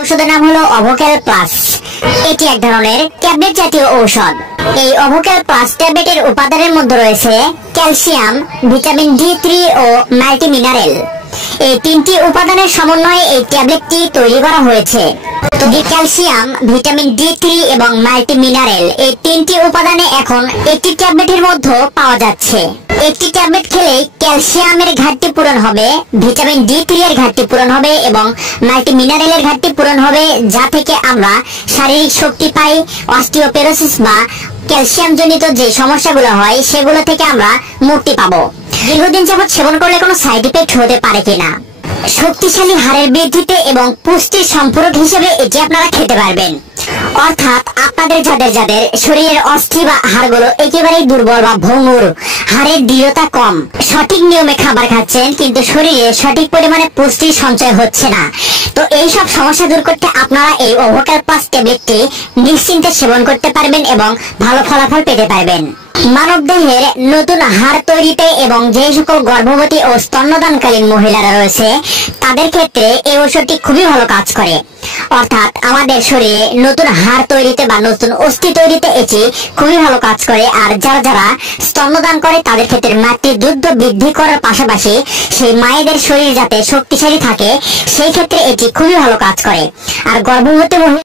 ঔষধের নাম হলো অভোক্যাল প্লাস। এটি এক ধরনের ট্যাবলেট জাতীয় ঔষধ। এই অভোক্যাল প্লাস ট্যাবলেটের উপাদানের মধ্যে রয়েছে ক্যালসিয়াম, ভিটামিন D3 ও মাল্টিমিনারেল। এই তিনটি উপাদানের সমন্বয়ে এই ট্যাবলেটটি তৈরি করা হয়েছে। ক্যালসিয়াম, ভিটামিন D3 এবং মাল্টিমিনারেল এই তিনটি উপাদানে এখন একটি ট্যাবলেটের মধ্যে পাওয়া যাচ্ছে। একটি ট্যাবলেট খেলে ক্যালসিয়ামের ঘাটতি পূরণ হবে, ভিটামিন D3 এর ঘাটতি পূরণ হবে এবং মাল্টিমিনারেলের ঘাটতি পূরণ হবে, যা থেকে আমরা শারীরিক শক্তি পাই। অস্টিওপোরোসিস বা ক্যালসিয়াম জনিত যে সমস্যাগুলো হয় সেগুলো থেকে আমরা মুক্তি পাবো। দীর্ঘদিন যাবত সেবন করলে কোনো সাইড ইফেক্ট হতে পারে কিনা? শক্তিশালী হাড়ের বৃদ্ধিতে এবং পুষ্টির সম্পূরক হিসেবে এটি আপনারা খেতে পারবেন। অর্থাৎ আপনাদের যাদের শরীরের অস্থি বা হাড়গুলো একেবারেই দুর্বল বা ভঙ্গুর, হাড়ের দৃঢ়তা কম, সঠিক নিয়মে খাবার খাচ্ছেন কিন্তু শরীরে সঠিক পরিমাণে পুষ্টির সঞ্চয় হচ্ছে না, তো এই সব সমস্যা দূর করতে আপনারা এই অভোক্যাল প্লাস ট্যাবলেটটি নিশ্চিন্তে সেবন করতে পারবেন এবং ভালো ফলাফল পেতে পারবেন। মানবদেহের নতুন হাড় তৈরিতে এবং যে সকল গর্ভবতী ও স্তন্যদানকালীন মহিলারা রয়েছে তাদের ক্ষেত্রে এই ওষুধটি খুবই ভালো কাজ করে। অর্থাৎ আমাদের শরীরে নতুন হাড় তৈরিতে বা নতুন অস্থি তৈরিতে এটি খুবই ভালো কাজ করে। আর যারা স্তন্যদান করে তাদের ক্ষেত্রে মাতৃ দুধ বৃদ্ধি করার পাশাপাশি সেই মায়েদের শরীর যাতে শক্তিশালী থাকে সেই ক্ষেত্রে এটি খুবই ভালো কাজ করে। আর গর্ভবতী